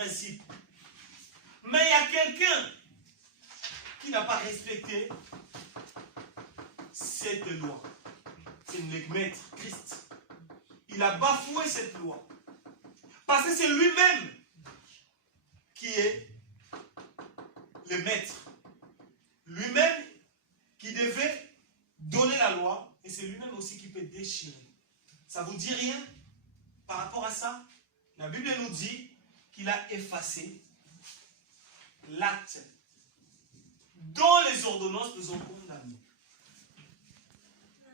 principes. Mais il y a quelqu'un qui n'a pas respecté cette loi. C'est le maître, Christ. Il a bafoué cette loi. Parce que c'est lui-même qui est le maître. Lui-même qui devait donner la loi, et c'est lui-même aussi qui peut déchirer. Ça vous dit rien par rapport à ça? La Bible nous dit qu'il a effacé l'acte dont les ordonnances nous ont condamnés.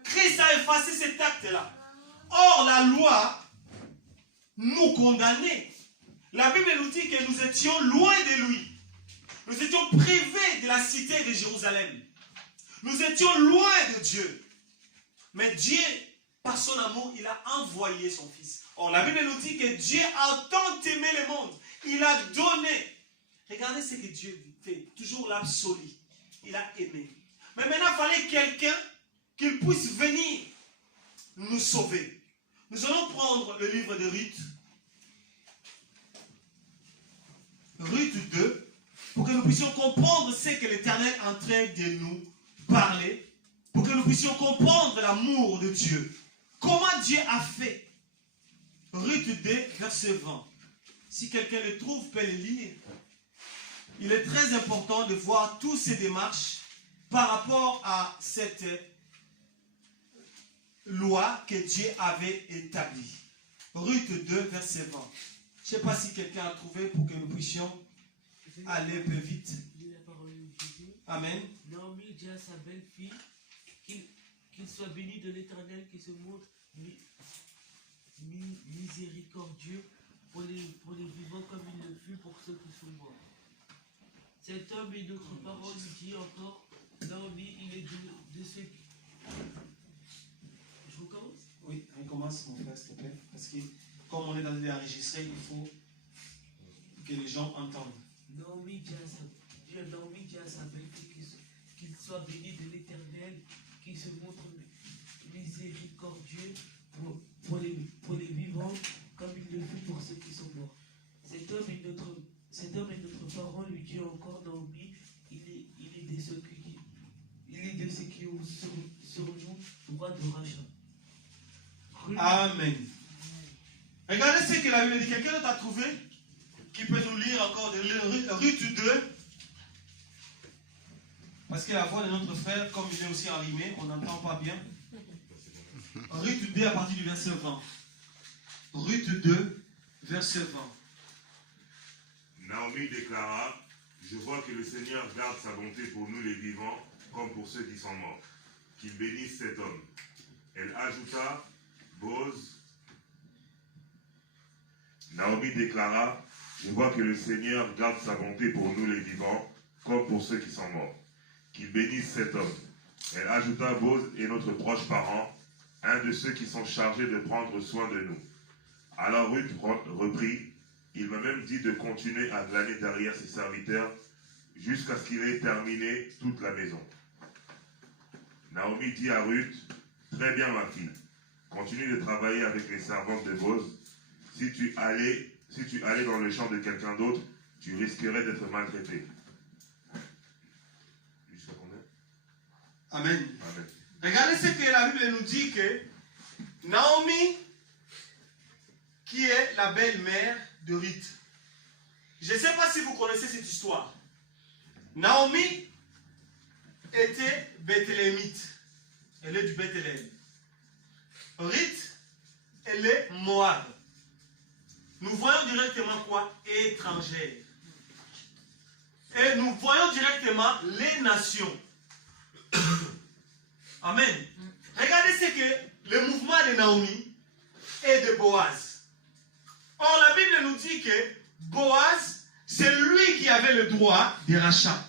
Christ a effacé cet acte-là. Or, la loi nous condamnait. La Bible nous dit que nous étions loin de lui. Nous étions privés de la cité de Jérusalem. Nous étions loin de Dieu. Mais Dieu, par son amour, il a envoyé son Fils. Or, la Bible nous dit que Dieu a tant aimé le monde. Il a donné. Regardez ce que Dieu fait. Toujours l'absolu. Il a aimé. Mais maintenant, il fallait quelqu'un qui puisse venir nous sauver. Nous allons prendre le livre de Ruth. Ruth 2. Pour que nous puissions comprendre ce que l'Éternel est en train de nous parler. Pour que nous puissions comprendre l'amour de Dieu. Comment Dieu a fait. Ruth 2, verset 20. Si quelqu'un le trouve, peut le lire. Il est très important de voir toutes ces démarches par rapport à cette loi que Dieu avait établie. Ruth 2, verset 20. Je ne sais pas si quelqu'un a trouvé pour que nous puissions aller un peu vite. Amen. Naomi dit à sa belle-fille qu'il soit béni de l'Éternel qui se montre miséricordieux pour les vivants comme il le fut pour ceux qui sont morts. Cet homme et notre parole lui dit encore, Naomi, il est de ceux qui... Je recommence? Oui, recommence mon frère, s'il te plaît. Parce que comme on est dans des enregistrés, il faut que les gens entendent. Naomi dit à sa belle-fille qu'il soit béni de l'Éternel, qui se montre miséricordieux pour les vivants, comme il le fut pour ceux qui sont morts. Cet homme et notre parent lui dit encore, Naomi, il est de ceux qui ont sur nous droit de rachat. Amen. Regardez ce que la Bible dit. Quelqu'un d'autre a trouvé qui peut nous lire encore de Ruth 2. Parce que la voix de notre frère, comme il est aussi enrhumé, on n'entend pas bien. Ruth 2 à partir du verset 20. Ruth 2, verset 20. Naomi déclara, je vois que le Seigneur garde sa bonté pour nous les vivants, comme pour ceux qui sont morts. Qu'il bénisse cet homme. Elle ajouta, Naomi déclara, je vois que le Seigneur garde sa bonté pour nous les vivants, comme pour ceux qui sont morts. Qu'il bénisse cet homme. Elle ajouta, Boz est notre proche parent, un de ceux qui sont chargés de prendre soin de nous. Alors Ruth reprit, il m'a même dit de continuer à glaner derrière ses serviteurs jusqu'à ce qu'il ait terminé toute la maison. Naomi dit à Ruth, très bien ma fille, continue de travailler avec les servantes de Boz. Si tu allais dans le champ de quelqu'un d'autre, tu risquerais d'être maltraité. Jusqu'à combien? Amen. Amen. Regardez ce que la Bible nous dit que Naomi, qui est la belle-mère de Ruth. Je ne sais pas si vous connaissez cette histoire. Naomi était Bethléemite. Elle est du Bethléem. Ruth, elle est Moab. Nous voyons directement quoi? Étrangère. Et nous voyons directement les nations. Amen. Regardez ce que le mouvement de Naomi et de Boaz. Or, la Bible nous dit que Boaz, c'est lui qui avait le droit de rachat.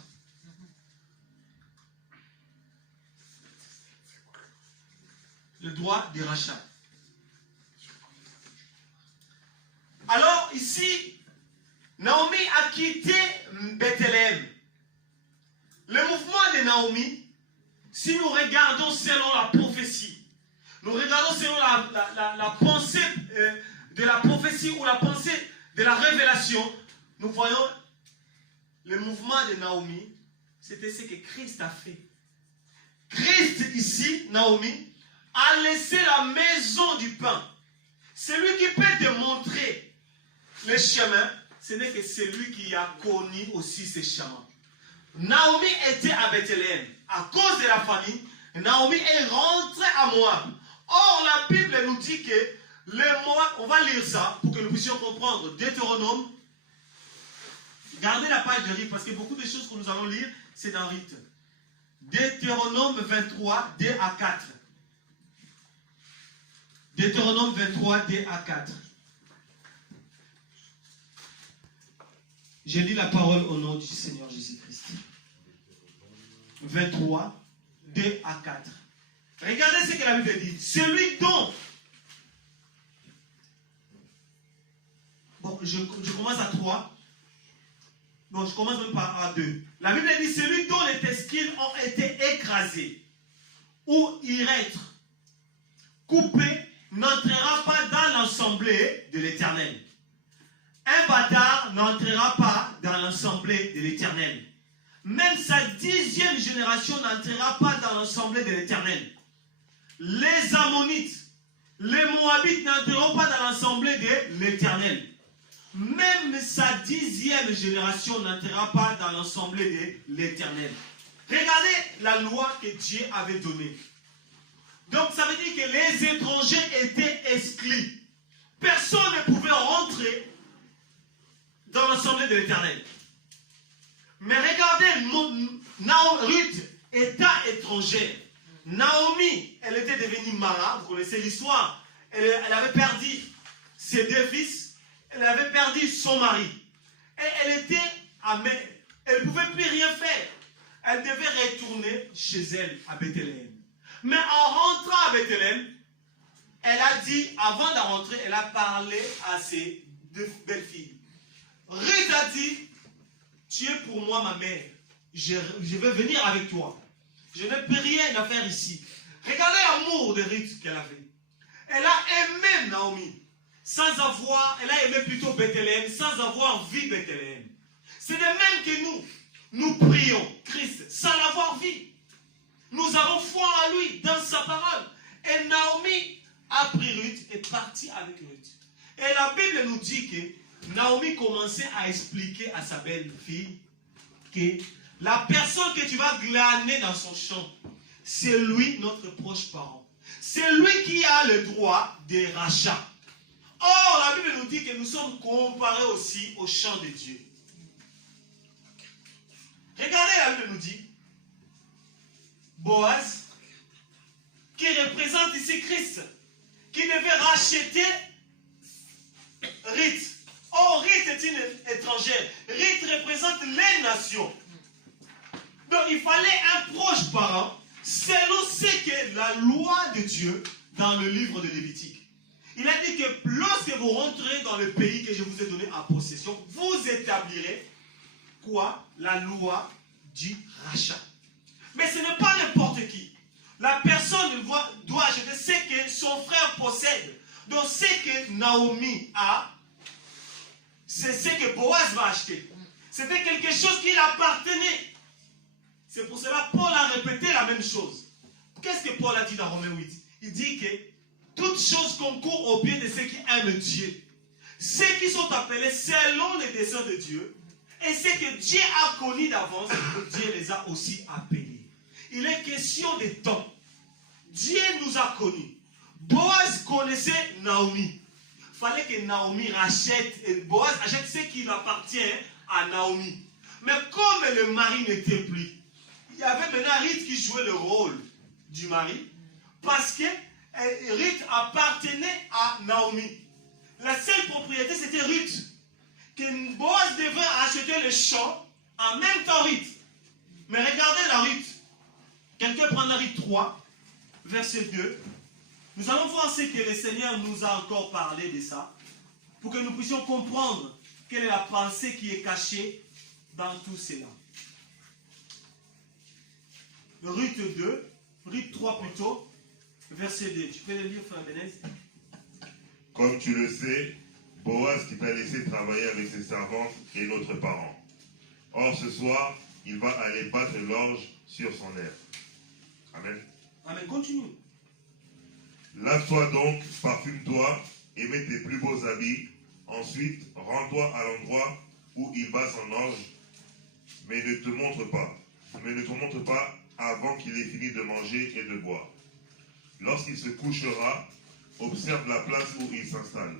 Le droit de rachat. Alors, ici, Naomi a quitté Bethléem. Le mouvement de Naomi, si nous regardons selon la prophétie, nous regardons selon la pensée de la prophétie ou la pensée de la révélation, nous voyons le mouvement de Naomi, c'était ce que Christ a fait. Christ ici, Naomi, a laissé la maison du pain. Celui qui peut te montrer le chemin, ce n'est que celui qui a connu aussi ce chemin. Naomi était à Bethléem. À cause de la famine, Naomi est rentrée à Moab. Or, la Bible nous dit que les Moab, on va lire ça pour que nous puissions comprendre. Deutéronome. Gardez la page de Rite parce que beaucoup de choses que nous allons lire, c'est dans Rite. Deutéronome 23, 2 à 4. Deutéronome 23, 2 à 4. Je lis la parole au nom du Seigneur Jésus-Christ. 23, 2 à 4. Regardez ce que la Bible dit. Celui dont... Bon, je commence à 3. Non, je commence même par 2. La Bible dit, celui dont les testicules ont été écrasés ou irrêtres, coupés, n'entrera pas dans l'assemblée de l'Éternel. Un bâtard n'entrera pas dans l'assemblée de l'Éternel. Même sa 10e génération n'entrera pas dans l'assemblée de l'Éternel. Les Ammonites, les Moabites n'entreront pas dans l'assemblée de l'Éternel. Même sa 10e génération n'entrera pas dans l'assemblée de l'Éternel. Regardez la loi que Dieu avait donnée. Donc ça veut dire que les étrangers étaient exclus. Personne ne pouvait rentrer dans l'assemblée de l'Éternel. Mais regardez, Ruth étant étrangère. Naomi, elle était devenue Mara, vous connaissez l'histoire. Elle avait perdu ses 2 fils, elle avait perdu son mari. Et elle était amère. Elle ne pouvait plus rien faire. Elle devait retourner chez elle à Bethléem. Mais en rentrant à Bethléem, elle a dit, avant de rentrer, elle a parlé à ses 2 belles-filles. Ruth a dit, tu es pour moi ma mère. Je vais venir avec toi. Je n'ai plus rien à faire ici. Regardez l'amour de Ruth qu'elle avait. Elle a aimé Naomi. Elle a aimé plutôt Bethléem, sans avoir vu Bethléem. C'est de même que nous prions Christ sans l'avoir vu. Nous avons foi en lui, dans sa parole. Et Naomi a pris Ruth et parti avec Ruth. Et la Bible nous dit que Naomi commençait à expliquer à sa belle-fille que la personne que tu vas glaner dans son champ, c'est lui, notre proche parent. C'est lui qui a le droit de rachat. Or, la Bible nous dit que nous sommes comparés aussi au champ de Dieu. Regardez, la Bible nous dit, Boaz, qui représente ici Christ, qui devait racheter Ruth. Or, Ruth est une étrangère. Ruth représente les nations. Donc, il fallait un proche parent, selon ce que la loi de Dieu dans le livre de Lévitique. Il a dit que lorsque vous rentrez dans le pays que je vous ai donné en possession, vous établirez quoi? La loi du rachat. Mais ce n'est pas n'importe qui. La personne doit acheter ce que son frère possède. Donc ce que Naomi a, c'est ce que Boaz va acheter. C'était quelque chose qui appartenait. C'est pour cela que Paul a répété la même chose. Qu'est-ce que Paul a dit dans Romains 8? Il dit que toutes choses concourent au bien de ceux qui aiment Dieu. Ceux qui sont appelés selon les desseins de Dieu. Et ceux que Dieu a connus d'avance, Dieu les a aussi appelés. Il est question de temps. Dieu nous a connus. Boaz connaissait Naomi. Il fallait que Naomi rachète, et Boaz achète ce qui appartient à Naomi. Mais comme le mari n'était plus, il y avait maintenant Ruth qui jouait le rôle du mari, parce que Ruth appartenait à Naomi. La seule propriété, c'était Ruth. Que Boaz devait acheter le champ en même temps Ruth. Mais regardez la Ruth. Quelqu'un prend la Ruth 3, verset 2. Nous allons voir ce que le Seigneur nous a encore parlé de ça, pour que nous puissions comprendre quelle est la pensée qui est cachée dans tout cela. Ruth 2, Ruth 3 plutôt, verset 2. Tu peux le lire, frère Benez? Comme tu le sais, Boaz qui t'a laissé travailler avec ses servantes est notre parent. Or ce soir, il va aller battre l'orge sur son aire. Amen. Amen. Continue. Lave-toi donc, parfume-toi et mets tes plus beaux habits. Ensuite, rends-toi à l'endroit où il bat son orge, mais ne te montre pas avant qu'il ait fini de manger et de boire. Lorsqu'il se couchera, observe la place où il s'installe.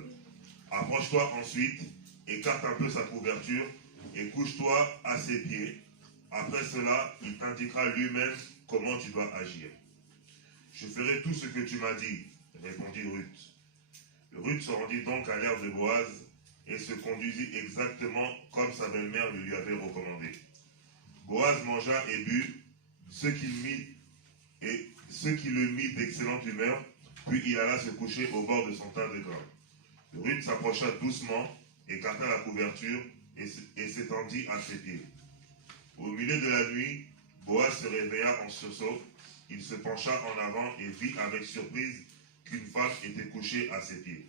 Approche-toi ensuite, écarte un peu sa couverture et couche-toi à ses pieds. Après cela, il t'indiquera lui-même comment tu dois agir. Je ferai tout ce que tu m'as dit, répondit Ruth. Ruth se rendit donc à l'aire de Boaz et se conduisit exactement comme sa belle-mère le lui avait recommandé. Boaz mangea et but, ce qui le mit d'excellente humeur, puis il alla se coucher au bord de son tas de grains. Ruth s'approcha doucement, écarta la couverture et s'étendit à ses pieds. Au milieu de la nuit, Boaz se réveilla en sursaut. Il se pencha en avant et vit avec surprise qu'une femme était couchée à ses pieds.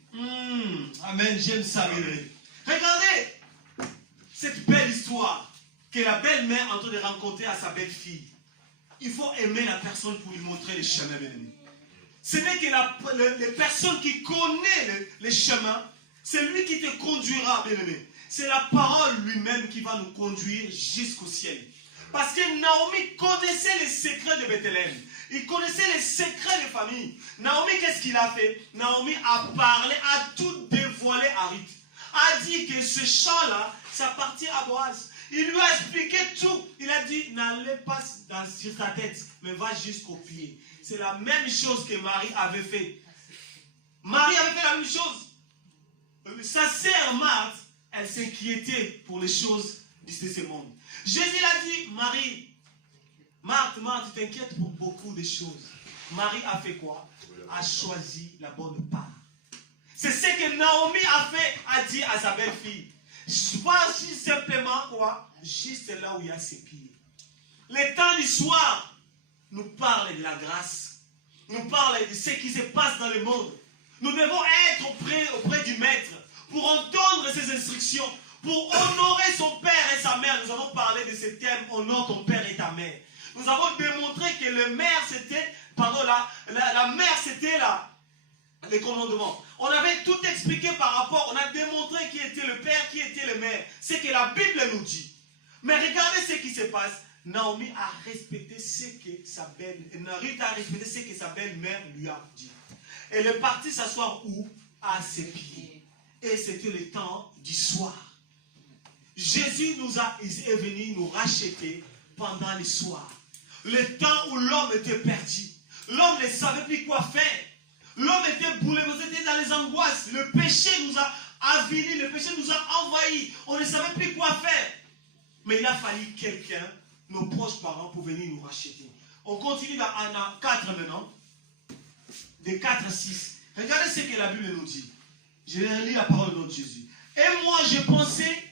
Amen, j'aime ça. Regardez cette belle histoire que la belle-mère est en train de rencontrer à sa belle-fille. Il faut aimer la personne pour lui montrer les chemins, bien-aimés. Ce n'est que les personnes qui connaissent les chemins, c'est lui qui te conduira, bien-aimé. C'est la parole lui-même qui va nous conduire jusqu'au ciel. Parce que Naomi connaissait les secrets de Bethléem. Il connaissait les secrets des familles. Naomi, qu'est-ce qu'il a fait? Naomi a parlé, a tout dévoilé à Ruth. A dit que ce champ-là, ça appartient à Boaz. Il lui a expliqué tout. Il a dit, n'allez pas sur ta tête, mais va jusqu'au pied. C'est la même chose que Marie avait fait. Marie avait fait la même chose. Sa sœur Marthe, elle s'inquiétait pour les choses de ce monde. Jésus a dit, Marie, Marthe, tu t'inquiètes pour beaucoup de choses. Marie a fait quoi? A choisi la bonne part. C'est ce que Naomi a dit à sa belle-fille. Choisis simplement quoi? Juste là où il y a ses pieds. Le temps du soir nous parle de la grâce. Nous parle de ce qui se passe dans le monde. Nous devons être auprès du Maître pour entendre ses instructions, pour honorer son père et sa mère. Nous avons parlé de ce thème, honore ton père et ta mère. Nous avons démontré que la mère c'était les commandements. On avait tout expliqué par rapport, on a démontré qui était le père, qui était le mère. C'est que la Bible nous dit. Mais regardez ce qui se passe. Naomi a respecté ce que sa belle-mère lui a dit. Elle est partie s'asseoir où? À ses pieds. Et c'était le temps du soir. Jésus est venu nous racheter pendant le soir. Le temps où l'homme était perdu. L'homme ne savait plus quoi faire. L'homme était bouleversé, était dans les angoisses. Le péché nous a avilis, le péché nous a envahis. On ne savait plus quoi faire. Mais il a fallu quelqu'un, nos proches parents, pour venir nous racheter. On continue dans Anna 4 maintenant. De 4 à 6. Regardez ce que la Bible nous dit. Je vais lire la parole de notre Jésus. Et moi, je pensais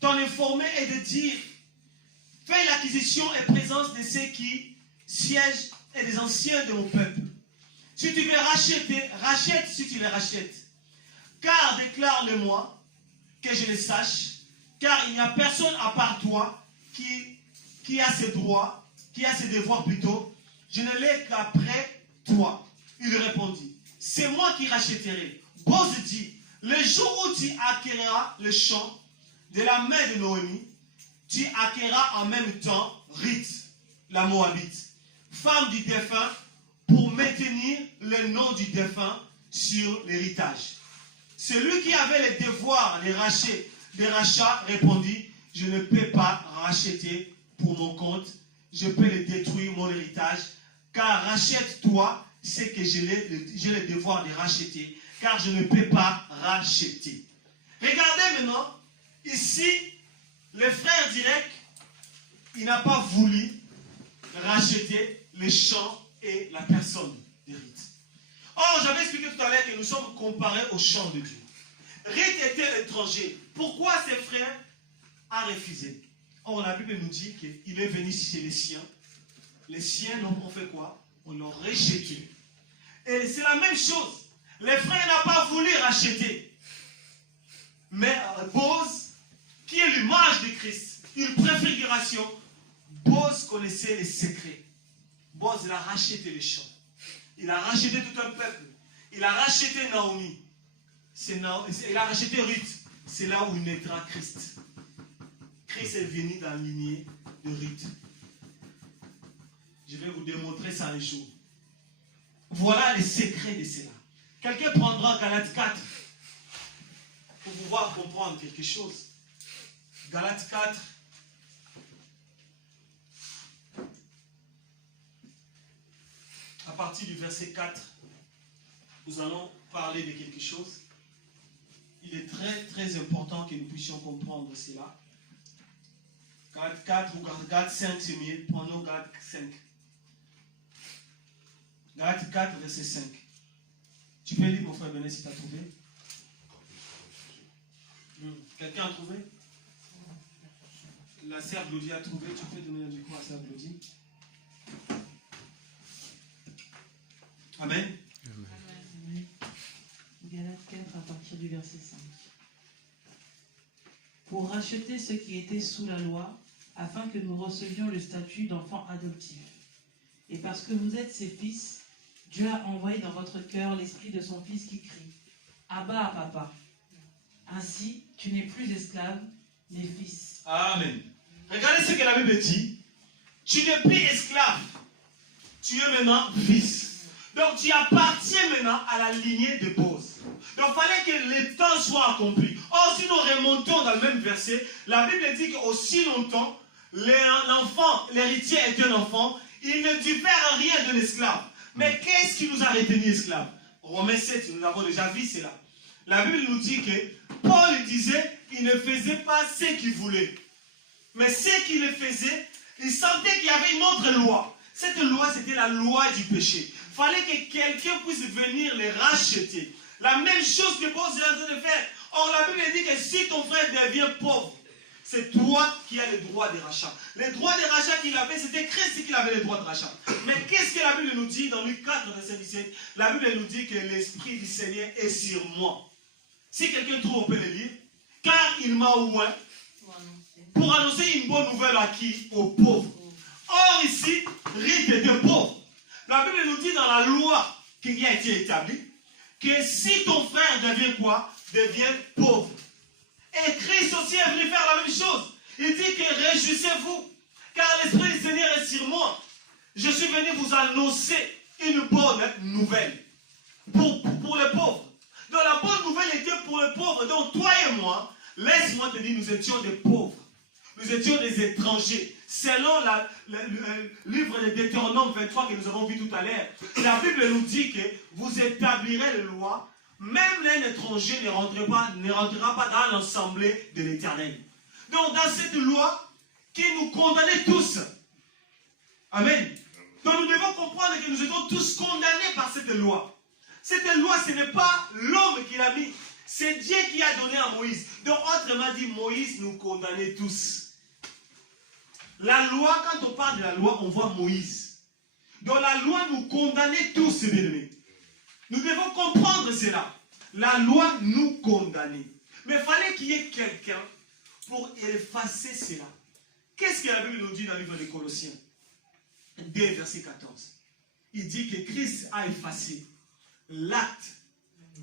t'en informer et de dire, fais l'acquisition et présence de ceux qui siègent et des anciens de mon peuple. Si tu veux racheter, rachète si tu les rachètes. Car déclare-le-moi, que je le sache, car il n'y a personne à part toi qui a ses droits, qui a ses devoirs plutôt. Je ne l'ai qu'après toi. Il répondit, c'est moi qui rachèterai. Boaz dit, le jour où tu acquériras le champ de la main de Noémie, tu acquériras en même temps Ruth, la Moabite, femme du défunt, pour maintenir le nom du défunt sur l'héritage. Celui qui avait le devoir de rachat répondit, je ne peux pas racheter pour mon compte, je peux le détruire mon héritage, car rachète-toi ce que j'ai le devoir de racheter, car je ne peux pas racheter. Regardez maintenant, ici, le frère direct, il n'a pas voulu racheter les champs et la personne de Ruth. Or, j'avais expliqué tout à l'heure que nous sommes comparés au champ de Dieu. Ruth était étranger. Pourquoi ses frères ont refusé? Or, la Bible nous dit qu'il est venu chez les siens. Les siens ont fait quoi? On l'a rejeté. Et c'est la même chose. Les frères n'ont pas voulu racheter. Mais Boz, qui est l'image de Christ, une préfiguration, Boz connaissait les secrets. Boz, il a racheté les champs. Il a racheté tout un peuple. Il a racheté Naomi. Il a racheté Ruth. C'est là où naîtra Christ. Christ est venu dans la lignée de Ruth. Je vais vous démontrer ça un jour. Voilà les secrets de cela. Quelqu'un prendra Galates 4 pour pouvoir comprendre quelque chose. Galates 4. À partir du verset 4, nous allons parler de quelque chose. Il est très très important que nous puissions comprendre cela. Galates 4 ou Galates 5, c'est mieux. Prenons Galates 5. Galates 4, verset 5. Tu peux lire, mon frère Benet, si tu as trouvé. Quelqu'un a trouvé? La sœur Glodie a trouvé. Tu peux donner du coup à la sœur Glodie. Amen. Amen. Galates 4 à partir du verset 5. Pour racheter ceux qui étaient sous la loi, afin que nous recevions le statut d'enfants adoptifs. Et parce que vous êtes ses fils, Dieu a envoyé dans votre cœur l'esprit de son Fils qui crie « Abba, Papa ». Ainsi, tu n'es plus esclave, mais fils. Amen. Regardez ce que la Bible dit. Tu n'es plus esclave. Tu es maintenant fils. Donc tu appartiens maintenant à la lignée de Boz. Donc il fallait que le temps soit accompli. Or, si nous remontons dans le même verset, la Bible dit qu'aussi longtemps, l'enfant, l'héritier est un enfant, il ne diffère rien de l'esclave. Mais qu'est-ce qui nous a retenu esclaves? Romains 7, nous avons déjà vu cela. La Bible nous dit que Paul disait qu'il ne faisait pas ce qu'il voulait. Mais ce qu'il faisait, il sentait qu'il y avait une autre loi. Cette loi, c'était la loi du péché. Il fallait que quelqu'un puisse venir les racheter. La même chose que Paul est en train de faire. Or, la Bible dit que si ton frère devient pauvre, c'est toi qui as le droit de rachat. Le droit de rachat qu'il avait, c'était Christ qui avait le droit de rachat. Mais qu'est-ce que la Bible nous dit dans Luc 4, verset 17? La Bible nous dit que l'Esprit du Seigneur est sur moi. Si quelqu'un trouve, on peut le lire. Car il m'a oint pour annoncer une bonne nouvelle à qui? Aux pauvres. Or ici, Ruth était pauvre. La Bible nous dit dans la loi qui a été établie que si ton frère devient quoi? Devient pauvre. Et Christ aussi est venu faire la même chose. Il dit que réjouissez-vous, car l'Esprit du Seigneur est sur moi. Je suis venu vous annoncer une bonne nouvelle pour les pauvres. Donc la bonne nouvelle était pour les pauvres. Donc toi et moi, laisse-moi te dire, nous étions des pauvres. Nous étions des étrangers. Selon le livre de Deutéronome 23 que nous avons vu tout à l'heure, la Bible nous dit que vous établirez les lois. Même l'un étranger ne rentrera pas dans l'assemblée de l'Éternel. Donc dans cette loi qui nous condamnait tous. Amen. Donc nous devons comprendre que nous étions tous condamnés par cette loi. Cette loi, ce n'est pas l'homme qui l'a mis. C'est Dieu qui a donné à Moïse. Donc autrement dit, Moïse nous condamnait tous. La loi, quand on parle de la loi, on voit Moïse. Donc la loi nous condamnait tous, mes bien-aimés. Nous devons comprendre cela. La loi nous condamnait. Mais il fallait qu'il y ait quelqu'un pour effacer cela. Qu'est-ce que la Bible nous dit dans le livre des Colossiens 2, verset 14? Il dit que Christ a effacé l'acte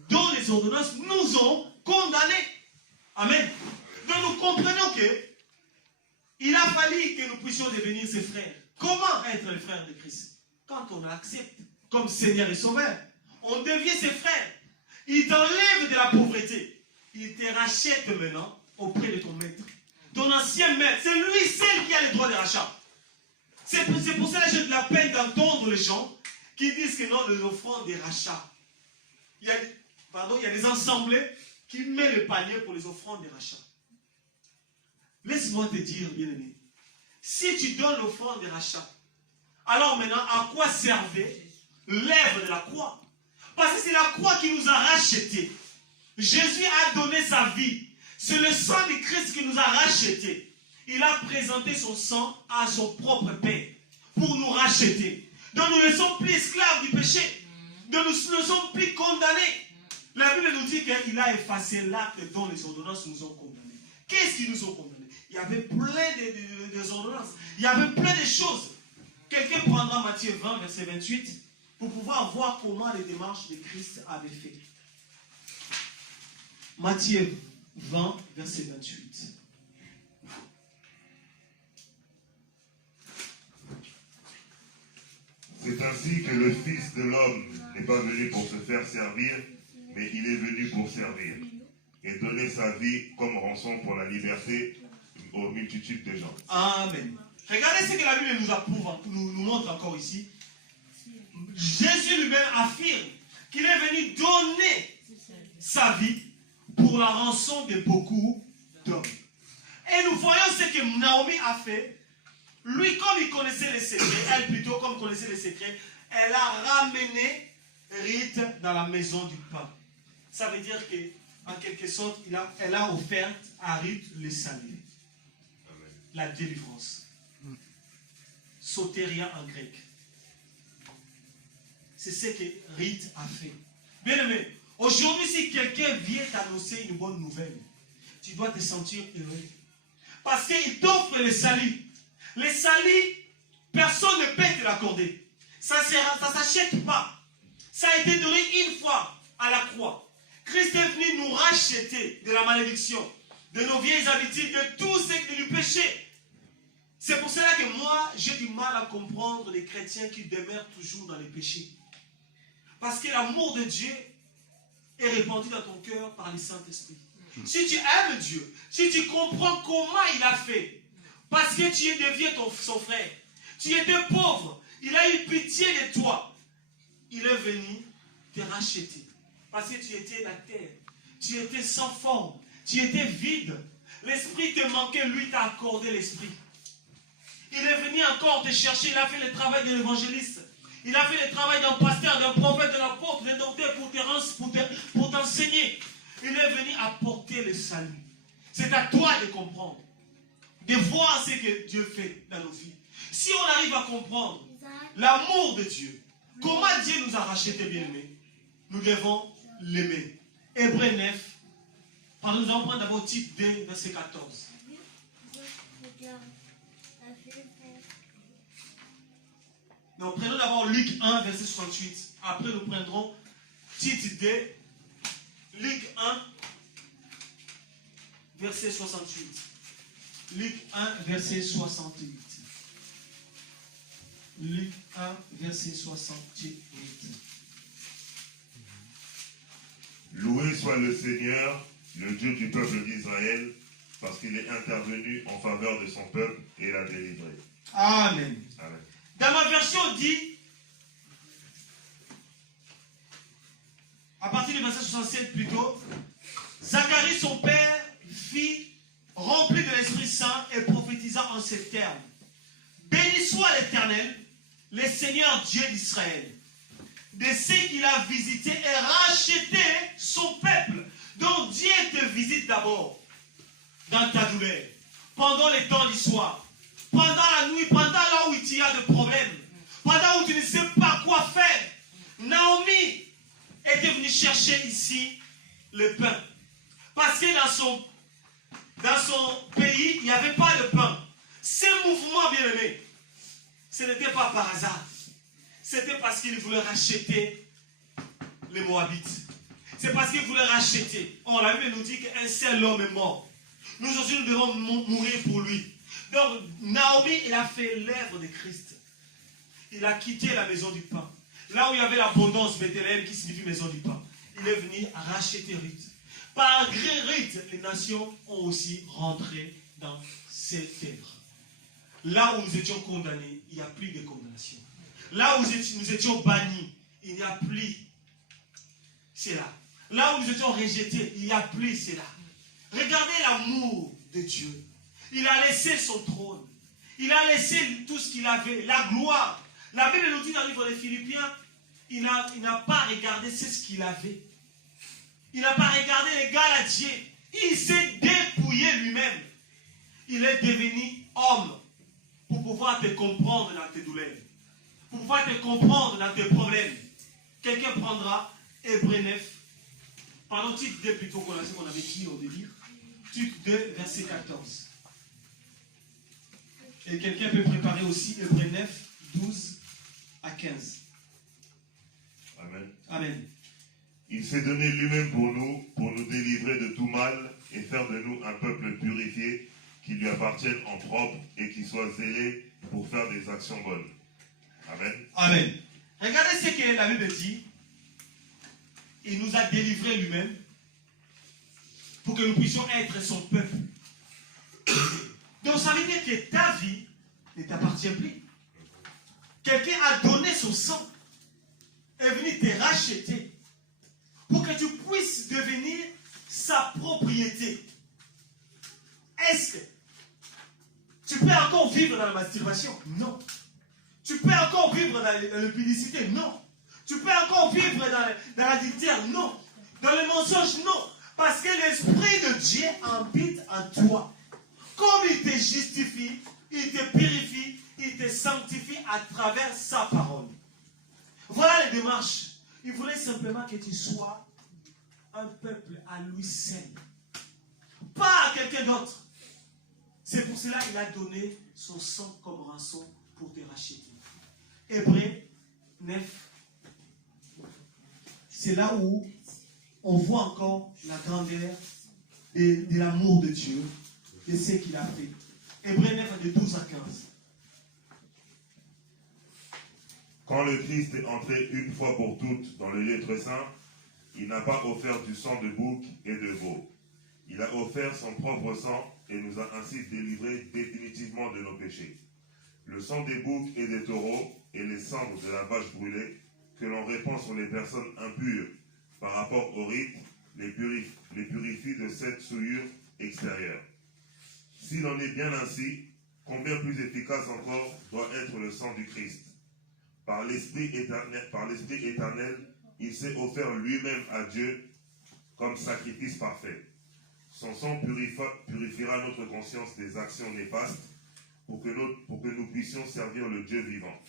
dont les ordonnances nous ont condamnés. Amen. Donc nous comprenons que il a fallu que nous puissions devenir ses frères. Comment être les frères de Christ? Quand on l'accepte comme Seigneur et Sauveur, on devient ses frères. Il t'enlève de la pauvreté. Il te rachète maintenant auprès de ton maître. Ton ancien maître, c'est lui seul qui a le droit de rachat. C'est pour cela que j'ai de la peine d'entendre les gens qui disent que non, nous offrons des rachats. Il y a des assemblées qui mettent le panier pour les offrandes des rachats. Laisse-moi te dire, bien-aimé, si tu donnes l'offrande des rachats, alors maintenant, à quoi servait l'œuvre de la croix? Parce que c'est la croix qui nous a rachetés. Jésus a donné sa vie. C'est le sang de Christ qui nous a rachetés. Il a présenté son sang à son propre Père pour nous racheter. Donc nous ne sommes plus esclaves du péché. Donc nous ne sommes plus condamnés. La Bible nous dit qu'il a effacé l'acte dont les ordonnances nous ont condamnés. Qu'est-ce qui nous ont condamnés? Il y avait plein de ordonnances. Il y avait plein de choses. Quelqu'un prendra Matthieu 20, verset 28, pour pouvoir voir comment les démarches de Christ avaient fait. Matthieu 20, verset 28. C'est ainsi que le Fils de l'homme n'est pas venu pour se faire servir, mais il est venu pour servir et donner sa vie comme rançon pour la liberté aux multitudes de gens. Amen. Regardez ce que la Bible nous approuve, nous montre encore ici. Jésus lui-même affirme qu'il est venu donner sa vie pour la rançon de beaucoup d'hommes. Et nous voyons ce que Naomi a fait. Lui, comme il connaissait les secrets, elle plutôt comme connaissait les secrets, elle a ramené Ruth dans la maison du pain. Ça veut dire qu'en quelque sorte, elle a offert à Ruth le salut, la délivrance. Sotéria en grec. C'est ce que Ruth a fait. Bien aimé, aujourd'hui, si quelqu'un vient t'annoncer une bonne nouvelle, tu dois te sentir heureux. Parce qu'il t'offre le salut. Le salut, personne ne peut te l'accorder. Ça ne s'achète pas. Ça a été donné une fois à la croix. Christ est venu nous racheter de la malédiction, de nos vieilles habitudes, de tout ce qui est du péché. C'est pour cela que moi, j'ai du mal à comprendre les chrétiens qui demeurent toujours dans les péchés. Parce que l'amour de Dieu est répandu dans ton cœur par le Saint-Esprit. Si tu aimes Dieu, si tu comprends comment il a fait, parce que tu es devenu son frère, tu étais pauvre, il a eu pitié de toi, il est venu te racheter. Parce que tu étais la terre, tu étais sans forme, tu étais vide. L'esprit te manquait, lui t'a accordé l'esprit. Il est venu encore te chercher, il a fait le travail de l'évangéliste. Il a fait le travail d'un pasteur, d'un prophète, de l'apôtre, d'un docteur pour t'enseigner. Il est venu apporter le salut. C'est à toi de comprendre, de voir ce que Dieu fait dans nos vies. Si on arrive à comprendre l'amour de Dieu, comment Dieu nous a rachetés, bien-aimés, nous devons l'aimer. Hébreux 9, pardon, nous allons prendre d'abord titre 2, verset 14. Donc, prenons d'abord Luc 1, verset 68. Après, nous prendrons Tite 2, Luc 1, verset 68. Luc 1, verset 68. Luc 1, verset 68. Loué soit le Seigneur, le Dieu du peuple d'Israël, parce qu'il est intervenu en faveur de son peuple et l'a délivré. Amen. Amen. Dans ma version, on dit, à partir du verset 67 plutôt, Zacharie, son père, fit rempli de l'Esprit Saint et prophétisa en ces termes. Béni soit l'Éternel, le Seigneur Dieu d'Israël, de ce qu'il a visité et racheté son peuple. Donc Dieu te visite d'abord dans ta douleur, pendant les temps du soir, pendant la nuit, pendant là où il y a des problèmes, pendant où tu ne sais pas quoi faire. Naomi était venue chercher ici le pain. Parce que dans son pays, il n'y avait pas de pain. Ce mouvement, bien aimé, ce n'était pas par hasard. C'était parce qu'il voulait racheter les Moabites. C'est parce qu'il voulait racheter. Oh, la Bible nous dit qu'un seul homme est mort. Nous aussi, nous devons mourir pour lui. Donc, Naomi, il a fait l'œuvre de Christ. Il a quitté la maison du pain. Là où il y avait l'abondance, Bethléem, qui signifie maison du pain. Il est venu racheter Ruth. Par Ruth, les nations ont aussi rentré dans cette terre. Là où nous étions condamnés, il n'y a plus de condamnation. Là où nous étions bannis, il n'y a plus cela. Là où nous étions rejetés, il n'y a plus cela. Regardez l'amour de Dieu. Il a laissé son trône. Il a laissé tout ce qu'il avait, la gloire. La Bible nous dit dans le livre des Philippiens, il n'a pas regardé ce qu'il avait. Il n'a pas regardé l'égal à Dieu. Il s'est dépouillé lui-même. Il est devenu homme pour pouvoir te comprendre dans tes douleurs. Pour pouvoir te comprendre dans tes problèmes. Quelqu'un prendra Hébreux 9, Pardon, Tite 2 plutôt qu'on avait dit au début. Tite 2, verset 14. Et quelqu'un peut préparer aussi Hébreux 9, 12 à 15. Amen. Amen. Il s'est donné lui-même pour nous délivrer de tout mal et faire de nous un peuple purifié qui lui appartienne en propre et qui soit zélé pour faire des actions bonnes. Amen. Amen. Regardez ce que la Bible dit. Il nous a délivrés lui-même pour que nous puissions être son peuple. Donc ça veut dire que ta vie ne t'appartient plus. Quelqu'un a donné son sang, est venu te racheter pour que tu puisses devenir sa propriété. Est-ce que tu peux encore vivre dans la masturbation? Non. Tu peux encore vivre dans l'impudicité? Non. Tu peux encore vivre dans l'adultère? Non. Dans le mensonge? Non. Parce que l'Esprit de Dieu habite en toi. Comme il te justifie, il te purifie, il te sanctifie à travers sa parole. Voilà les démarches. Il voulait simplement que tu sois un peuple à lui seul. Pas à quelqu'un d'autre. C'est pour cela qu'il a donné son sang comme rançon pour te racheter. Hébreux 9. C'est là où on voit encore la grandeur de l'amour de Dieu, de ce qu'il a fait. Hébreux 9 de 12 à 15. Quand le Christ est entré une fois pour toutes dans le lieu très saint, il n'a pas offert du sang de bouc et de veau. Il a offert son propre sang et nous a ainsi délivrés définitivement de nos péchés. Le sang des boucs et des taureaux et les cendres de la vache brûlée que l'on répand sur les personnes impures par rapport au rite les purifie de cette souillure extérieure. S'il en est bien ainsi, combien plus efficace encore doit être le sang du Christ. Par l'Esprit éternel, il s'est offert lui-même à Dieu comme sacrifice parfait. Son sang purifiera notre conscience des actions néfastes pour que nous puissions servir le Dieu vivant.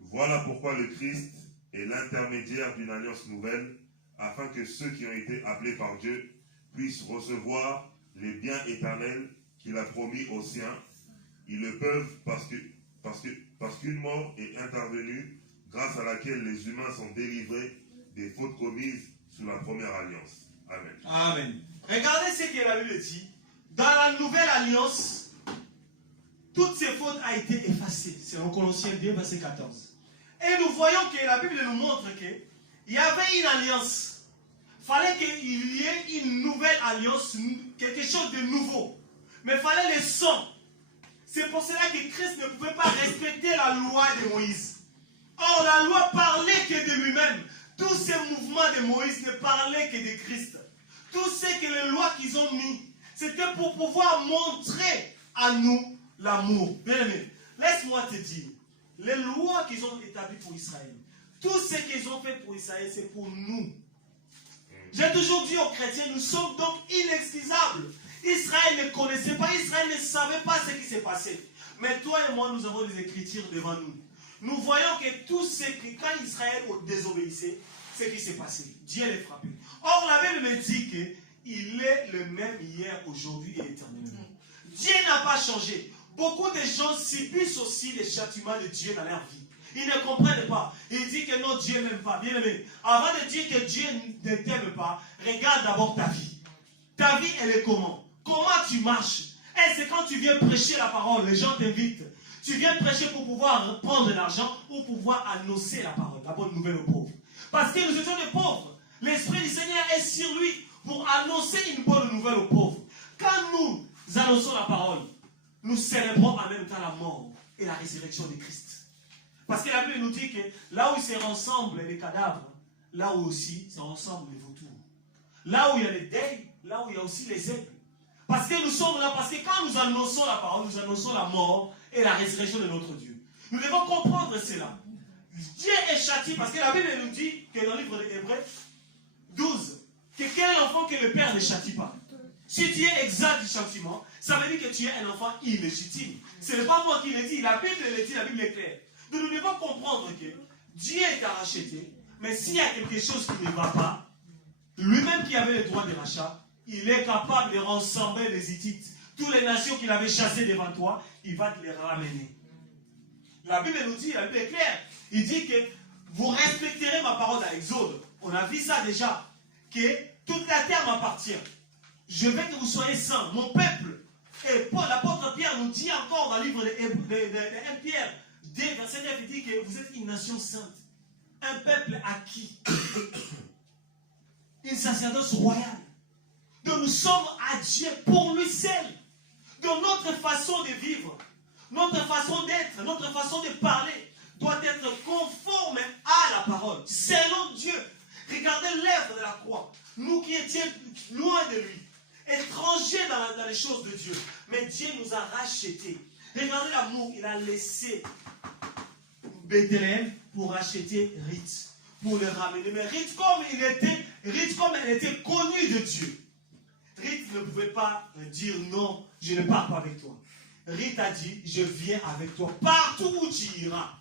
Voilà pourquoi le Christ est l'intermédiaire d'une alliance nouvelle, afin que ceux qui ont été appelés par Dieu puissent recevoir les biens éternels qu'il a promis aux siens. Ils le peuvent parce qu'une mort est intervenue, grâce à laquelle les humains sont délivrés des fautes commises sous la première alliance. Amen. Amen. Regardez ce que la Bible dit. Dans la nouvelle alliance, toutes ces fautes ont été effacées. C'est en Colossiens 2, verset 14. Et nous voyons que la Bible nous montre qu'il y avait une alliance. Il fallait qu'il y ait une nouvelle alliance, quelque chose de nouveau. Mais il fallait le sang. C'est pour cela que Christ ne pouvait pas respecter la loi de Moïse. Or, la loi parlait que de lui-même. Tous ces mouvements de Moïse ne parlaient que de Christ. Tout ce que les lois qu'ils ont mis, c'était pour pouvoir montrer à nous l'amour. Bien aimé, laisse-moi te dire, les lois qu'ils ont établies pour Israël, tout ce qu'ils ont fait pour Israël, c'est pour nous. J'ai toujours dit aux chrétiens, nous sommes donc inexcusables. Israël ne connaissait pas, Israël ne savait pas ce qui s'est passé. Mais toi et moi, nous avons des Écritures devant nous. Nous voyons que tout ce que, quand Israël désobéissait, ce qui s'est passé. Dieu les frappé. Or, la Bible me dit qu'il est le même hier, aujourd'hui et éternellement. Dieu n'a pas changé. Beaucoup de gens subissent aussi les châtiments de Dieu dans leur vie. Ils ne comprennent pas. Ils disent que non, Dieu n'aime pas. Bien aimé, avant de dire que Dieu ne t'aime pas, regarde d'abord ta vie. Ta vie, elle est comment? Comment tu marches? Est-ce que quand tu viens prêcher la parole, les gens t'invitent? Tu viens prêcher pour pouvoir prendre de l'argent ou pouvoir annoncer la parole, la bonne nouvelle aux pauvres? Parce que nous étions des pauvres. L'Esprit du Seigneur est sur lui pour annoncer une bonne nouvelle aux pauvres. Quand nous annonçons la parole, nous célébrons en même temps la mort et la résurrection de Christ. Parce que la Bible nous dit que là où se rassemblent les cadavres, là où aussi se rassemblent les vautours. Là où il y a les deuils, là où il y a aussi les aigles. Parce que nous sommes là, parce que quand nous annonçons la parole, nous annonçons la mort et la résurrection de notre Dieu. Nous devons comprendre cela. Dieu est châtié, parce que la Bible nous dit que dans le livre d'Hébreux 12, que quel est l'enfant que le Père ne châtie pas? Si tu es exempt du châtiment, ça veut dire que tu es un enfant illégitime. Ce n'est pas moi qui le dis, la Bible le dit, la Bible est claire. Donc nous devons comprendre que Dieu t'a racheté, mais s'il y a quelque chose qui ne va pas, lui-même qui avait le droit de rachat, il est capable de rassembler les Hittites. Toutes les nations qu'il avait chassées devant toi, il va te les ramener. La Bible nous dit, la Bible est claire. Il dit que vous respecterez ma parole à Exode. On a vu ça déjà. Que toute la terre m'appartient. Je veux que vous soyez saints, mon peuple. Et Paul, l'apôtre Pierre nous dit encore dans le livre de 1 Pierre 2, verset 9, il dit que vous êtes une nation sainte. Un peuple acquis. Une sacerdoce royale. Donc nous sommes à Dieu pour lui seul. Donc notre façon de vivre, notre façon d'être, notre façon de parler doit être conforme à la parole, selon Dieu. Regardez l'œuvre de la croix. Nous qui étions loin de lui, étrangers dans les choses de Dieu. Mais Dieu nous a rachetés. Regardez l'amour, il a laissé Bethléem pour racheter Ruth, pour le ramener. Mais Ruth, comme elle était connue de Dieu, Ruth ne pouvait pas dire non, je ne pars pas avec toi. Ruth a dit, je viens avec toi partout où tu iras.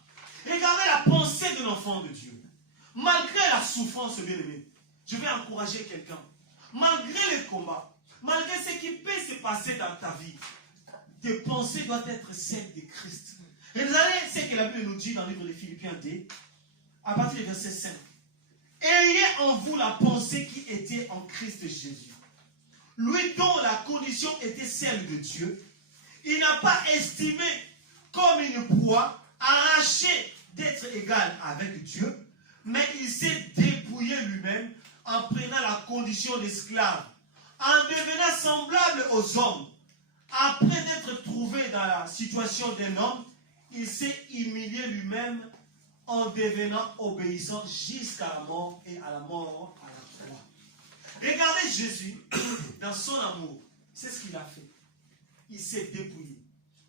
Regardez la pensée de l'enfant de Dieu. Malgré la souffrance, bien-aimé, je vais encourager quelqu'un. Malgré les combats, malgré ce qui peut se passer dans ta vie, tes pensées doivent être celles de Christ. Regardez ce que la Bible nous dit dans le livre de Philippiens 2, à partir du verset 5. Ayez en vous la pensée qui était en Christ Jésus. Lui dont la condition était celle de Dieu, il n'a pas estimé comme une proie arrachée d'être égal avec Dieu, mais il s'est dépouillé lui-même en prenant la condition d'esclave, en devenant semblable aux hommes. Après d'être trouvé dans la situation d'un homme, il s'est humilié lui-même en devenant obéissant jusqu'à la mort et à la mort à la croix. Regardez Jésus dans son amour. C'est ce qu'il a fait. Il s'est dépouillé.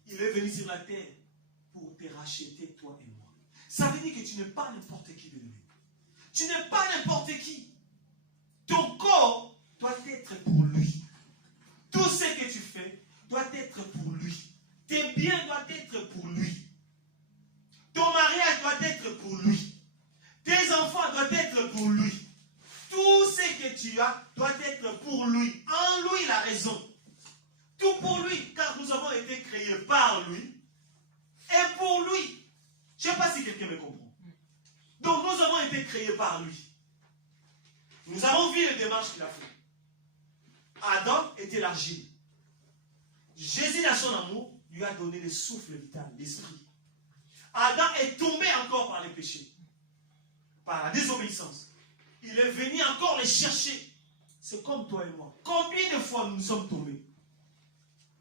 Il est venu sur la terre pour te racheter, toi et moi. Ça veut dire que tu n'es pas n'importe qui de lui. Tu n'es pas n'importe qui. Ton corps doit être pour lui. Tout ce que tu fais doit être pour lui. Tes biens doivent être pour lui. Ton mariage doit être pour lui. Tes enfants doivent être pour lui. Tout ce que tu as doit être pour lui. En lui, la raison. Tout pour lui, car nous avons été créés par lui et pour lui. Je ne sais pas si quelqu'un me comprend. Donc nous avons été créés par lui. Nous avons vu les démarches qu'il a fait. Adam était l'argile. Jésus, dans son amour, lui a donné le souffle vital, l'esprit. Adam est tombé encore par les péchés, par la désobéissance. Il est venu encore les chercher. C'est comme toi et moi. Combien de fois nous sommes tombés?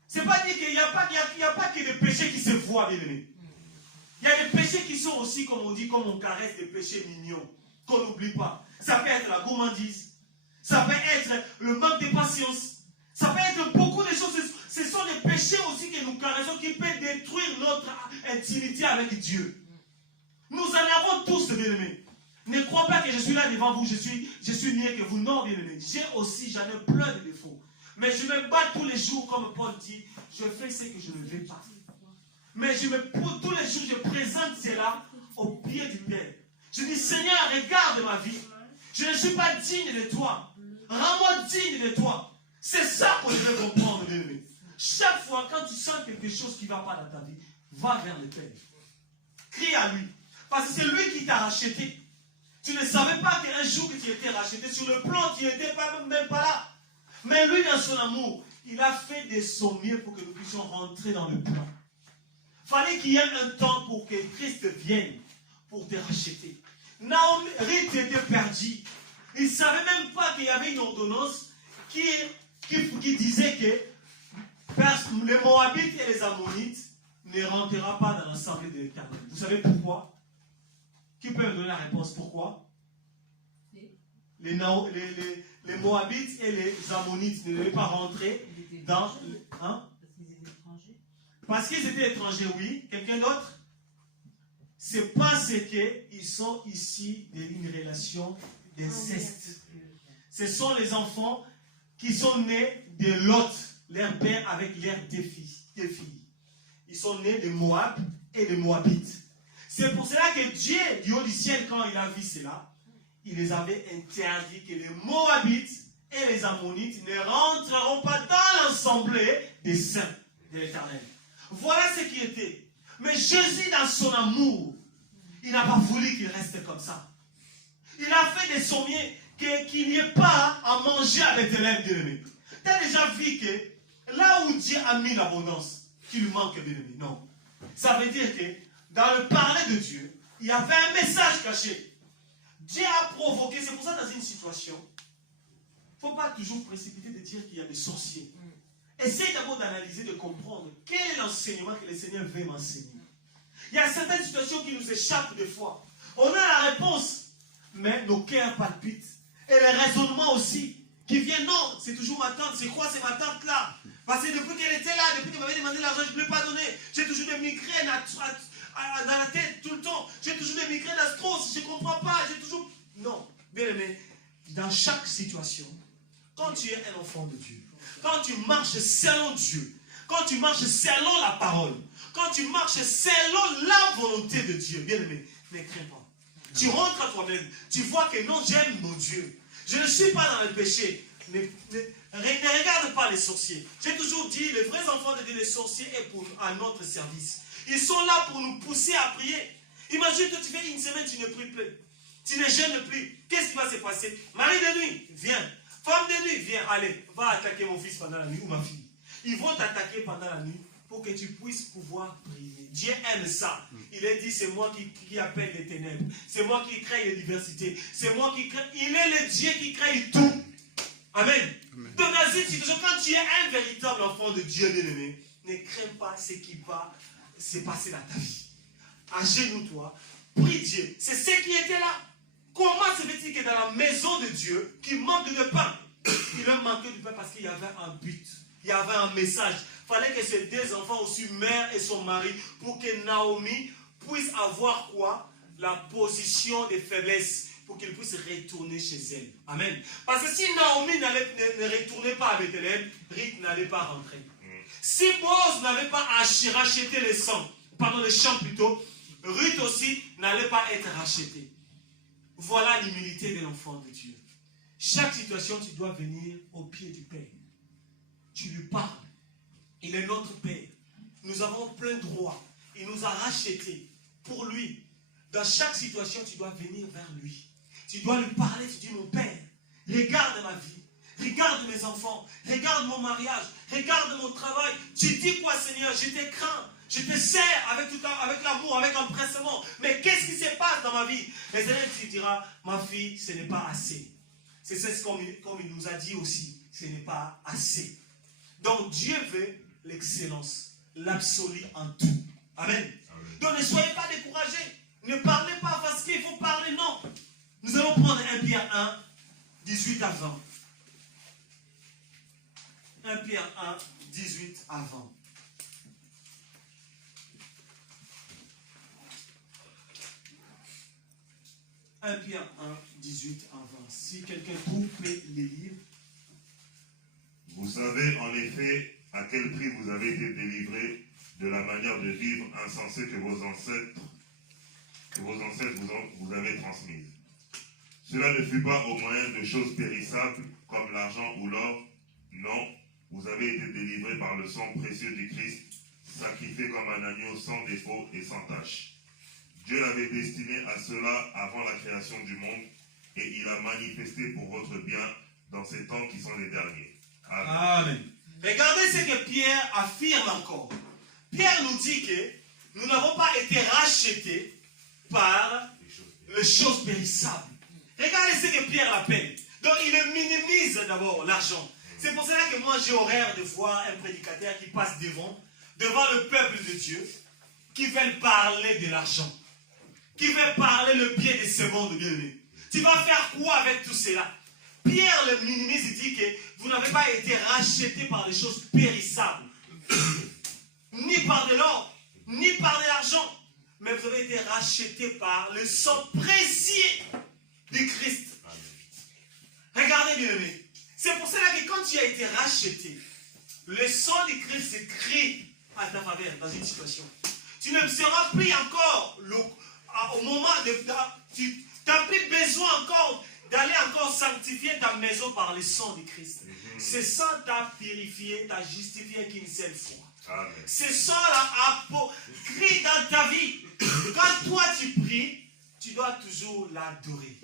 C'est pas dire qu'il n'y a pas que des péchés qui se voient, bien aimés. Il y a des péchés qui sont aussi, comme on dit, comme on caresse, des péchés mignons, qu'on n'oublie pas. Ça peut être la gourmandise. Ça peut être le manque de patience. Ça peut être beaucoup de choses. Ce sont des péchés aussi que nous caressons qui peuvent détruire notre intimité avec Dieu. Nous en avons tous, bien-aimés. Ne crois pas que je suis là devant vous, je suis mieux que vous. Non, bien-aimés. J'en ai plein de défauts. Mais je me bats tous les jours, comme Paul dit, je fais ce que je ne veux pas. Mais tous les jours, je présente cela au pied du Père. Je dis, Seigneur, regarde ma vie. Je ne suis pas digne de toi. Rends-moi digne de toi. C'est ça que je veux comprendre, bien-aimé. Chaque fois, quand tu sens quelque chose qui ne va pas dans ta vie, va vers le Père. Crie à lui. Parce que c'est lui qui t'a racheté. Tu ne savais pas qu'un jour que tu étais racheté, sur le plan, tu n'étais même pas là. Mais lui, dans son amour, il a fait de son mieux pour que nous puissions rentrer dans le plan. Il fallait qu'il y ait un temps pour que Christ vienne pour te racheter. Naomi, Ruth était perdue. Il ne savait même pas qu'il y avait une ordonnance qui disait que les Moabites et les Ammonites ne rentreront pas dans l'assemblée de l'Éternel. Vous savez pourquoi? Qui peut me donner la réponse? Pourquoi? Les Moabites et les Ammonites ne devaient pas rentrer dans... Hein? Parce qu'ils étaient étrangers, oui. Quelqu'un d'autre? C'est parce qu'ils sont ici d'une relation d'inceste. Ce sont les enfants qui sont nés de Lot, leur père, avec leurs deux filles. Ils sont nés de Moab et de Moabites. C'est pour cela que Dieu, du haut du ciel, quand il a vu cela, il les avait interdit que les Moabites et les Ammonites ne rentreront pas dans l'assemblée des saints de l'Éternel. Voilà ce qui était. Mais Jésus, dans son amour, il n'a pas voulu qu'il reste comme ça. Il a fait des sommiers qu'il n'y ait pas à manger à Bethléem, bien-aimé. Tu as déjà vu que là où Dieu a mis l'abondance, qu'il lui manque, bien-aimé? Non. Ça veut dire que dans le parler de Dieu, il y avait un message caché. Dieu a provoqué, c'est pour ça dans une situation, il ne faut pas toujours précipiter de dire qu'il y a des sorciers. Essaye d'abord d'analyser, de comprendre quel est l'enseignement que le Seigneur veut m'enseigner. Il y a certaines situations qui nous échappent des fois. On a la réponse, mais nos cœurs palpitent. Et les raisonnements aussi, qui viennent, non, c'est toujours ma tante, c'est quoi, c'est ma tante là. Parce que depuis qu'elle était là, depuis qu'elle m'avait demandé l'argent, je ne lui ai pas donné. J'ai toujours des migraines dans la tête tout le temps. J'ai toujours des migraines d'arthrose, je ne comprends pas, j'ai toujours... Non, bien aimé, dans chaque situation, quand tu es un enfant de Dieu, quand tu marches selon Dieu, quand tu marches selon la parole, quand tu marches selon la volonté de Dieu, bien aimé, ne crains pas. Tu rentres à toi-même, tu vois que non, j'aime mon Dieu. Je ne suis pas dans le péché. Ne regarde pas les sorciers. J'ai toujours dit, les vrais enfants de Dieu, les sorciers, est à notre service. Ils sont là pour nous pousser à prier. Imagine que tu fais une semaine, tu ne pries plus. Tu ne jeûnes plus. Qu'est-ce qui va se passer? Mari de nuit, viens. Femme de nuit, viens. Allez, va attaquer mon fils pendant la nuit ou ma fille. Ils vont t'attaquer pendant la nuit pour que tu puisses pouvoir prier. Dieu aime ça. Il a dit, c'est moi qui appelle les ténèbres. C'est moi qui crée les diversités. C'est moi qui crée. Il est le Dieu qui crée tout. Amen. Donc dans une situation, quand tu es un véritable enfant de Dieu bien-aimé, ne crains pas ce qui va se passer dans ta vie. Agenouille-toi, prie Dieu. C'est ce qui était là. Comment se fait-il que dans la maison de Dieu, qui manque de pain, il leur manquait du pain parce qu'il y avait un but, il y avait un message. Il fallait que ces deux enfants, aussi mère et son mari, pour que Naomi puisse avoir quoi? La position de faiblesse, pour qu'elle puisse retourner chez elle. Amen. Parce que si Naomi ne retournait pas à Bethléem, Ruth n'allait pas rentrer. Si Boaz n'avait pas racheté les champs plutôt, Ruth aussi n'allait pas être rachetée. Voilà l'humilité de l'enfant de Dieu. Chaque situation, tu dois venir au pied du Père. Tu lui parles. Il est notre Père. Nous avons plein droit. Il nous a rachetés pour lui. Dans chaque situation, tu dois venir vers lui. Tu dois lui parler. Tu dis, mon Père, regarde ma vie. Regarde mes enfants. Regarde mon mariage. Regarde mon travail. Tu dis quoi, Seigneur? Je te crains. Je te sers avec l'amour, avec l'empressement. Mais qu'est-ce qui se passe dans ma vie? Et Seigneur, tu diras, ma fille, ce n'est pas assez. C'est comme il nous a dit aussi, ce n'est pas assez. Donc Dieu veut l'excellence, l'absolu en tout. Amen. Amen. Donc ne soyez pas découragés. Ne parlez pas parce qu'il faut parler, non. Nous allons prendre 1 Pierre 1, 18 à 20. 1 Pierre 1, 18 à 20. « 1 Pierre 1, 18 à 20. Si quelqu'un trouve, peut les lire. Vous savez en effet à quel prix vous avez été délivrés de la manière de vivre insensée que vos ancêtres vous avaient transmise. Cela ne fut pas au moyen de choses périssables comme l'argent ou l'or. Non, vous avez été délivrés par le sang précieux du Christ, sacrifié comme un agneau sans défaut et sans tache. Dieu l'avait destiné à cela avant la création du monde et il a manifesté pour votre bien dans ces temps qui sont les derniers. Amen. Amen. Regardez ce que Pierre affirme encore. Pierre nous dit que nous n'avons pas été rachetés par les choses périssables. Regardez ce que Pierre appelle. Donc il minimise d'abord l'argent. C'est pour cela que moi j'ai horreur de voir un prédicateur qui passe devant le peuple de Dieu, qui veut parler de l'argent, qui veut parler le pied des secondes bien-aimés. Tu vas faire quoi avec tout cela? Pierre le minimise, il dit que vous n'avez pas été rachetés par les choses périssables, ni par de l'or, ni par de l'argent, mais vous avez été rachetés par le sang précieux du Christ. Regardez bien aimé. C'est pour cela que quand tu as été racheté, le sang du Christ se crie à ta faveur dans une situation. Tu ne seras plus encore au moment de... Tu n'as plus besoin encore d'aller encore sanctifier ta maison par le sang de Christ. Ce sang t'a purifié, t'a justifié qu'une seule fois. Amen. Ce sang-là a crie dans ta vie. Quand toi tu pries, tu dois toujours l'adorer.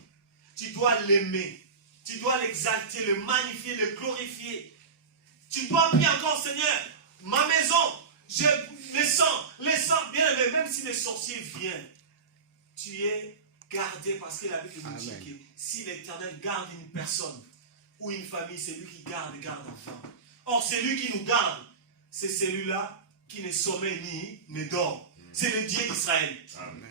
Tu dois l'aimer. Tu dois l'exalter, le magnifier, le glorifier. Tu dois prier encore, Seigneur, ma maison, le sang, bien aimé, même si les sorciers viennent, tu es gardé parce que la Bible nous dit que si l'Éternel garde une personne ou une famille, c'est lui qui garde enfant. Or, c'est lui qui nous garde. C'est celui-là qui ne sommeille ni ne dort. C'est le Dieu d'Israël.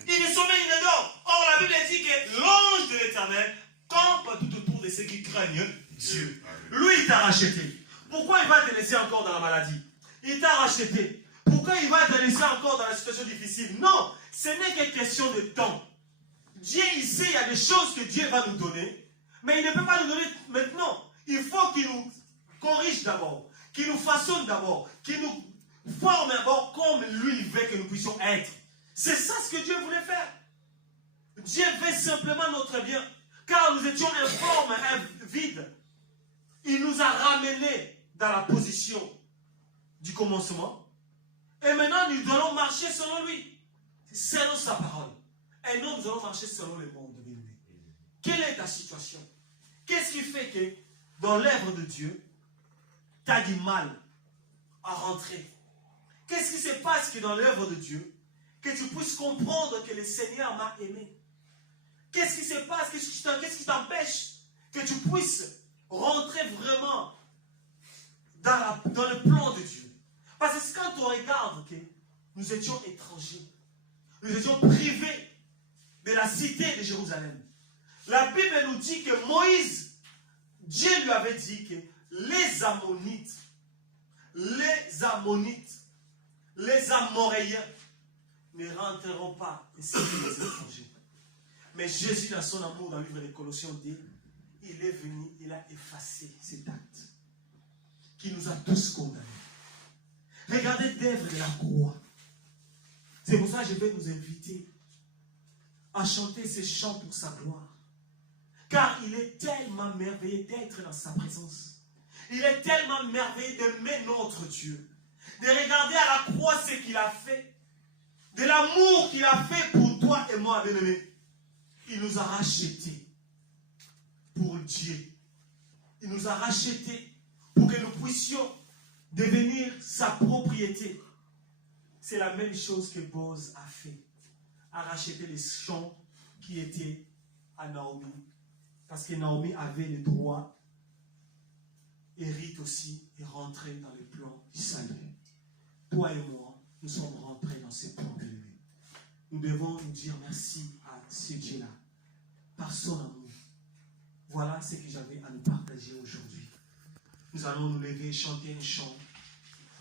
Il ne sommeille ni ne dort. Or, la Bible dit que l'ange de l'Éternel campe tout autour de ceux qui craignent Dieu. Lui, il t'a racheté. Pourquoi il va te laisser encore dans la maladie? Il t'a racheté. Pourquoi il va te laisser encore dans la situation difficile? Non, ce n'est que question de temps. Dieu, il sait, il y a des choses que Dieu va nous donner, mais il ne peut pas nous donner maintenant. Il faut qu'il nous corrige d'abord, qu'il nous façonne d'abord, qu'il nous forme d'abord comme lui il veut que nous puissions être. C'est ça ce que Dieu voulait faire. Dieu veut simplement notre bien, car nous étions informes, vides. Il nous a ramenés dans la position du commencement. Et maintenant, nous allons marcher selon lui, selon sa parole. Et non, nous allons marcher selon le monde. Quelle est ta situation? Qu'est-ce qui fait que dans l'œuvre de Dieu, tu as du mal à rentrer? Qu'est-ce qui se passe que dans l'œuvre de Dieu, que tu puisses comprendre que le Seigneur m'a aimé? Qu'est-ce qui se passe? Qu'est-ce qui t'empêche que tu puisses rentrer vraiment dans le plan de Dieu? Parce que quand on regarde que nous étions étrangers, nous étions privés de la cité de Jérusalem. La Bible nous dit que Moïse, Dieu lui avait dit que les Ammonites, les Amoréens ne rentreront pas ici les étrangers. Mais Jésus, dans son amour, dans le livre des Colossiens, dit, il est venu, il a effacé cet acte qui nous a tous condamnés. Regardez l'œuvre de la croix. C'est pour ça que je vais nous inviter à chanter ces chants pour sa gloire. Car il est tellement merveilleux d'être dans sa présence. Il est tellement merveilleux d'aimer notre Dieu. De regarder à la croix ce qu'il a fait. De l'amour qu'il a fait pour toi et moi, bien-aimé. Il nous a rachetés pour Dieu. Il nous a rachetés pour que nous puissions devenir sa propriété. C'est la même chose que Boz a fait. A racheté les champs qui étaient à Naomi. Parce que Naomi avait le droit, hérite aussi, et rentrer dans le plan du salut. Toi et moi, nous sommes rentrés dans ce plan de lui. Nous devons nous dire merci à ce Dieu-là, par son amour. Voilà ce que j'avais à nous partager aujourd'hui. Nous allons nous lever et chanter un chant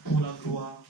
pour la gloire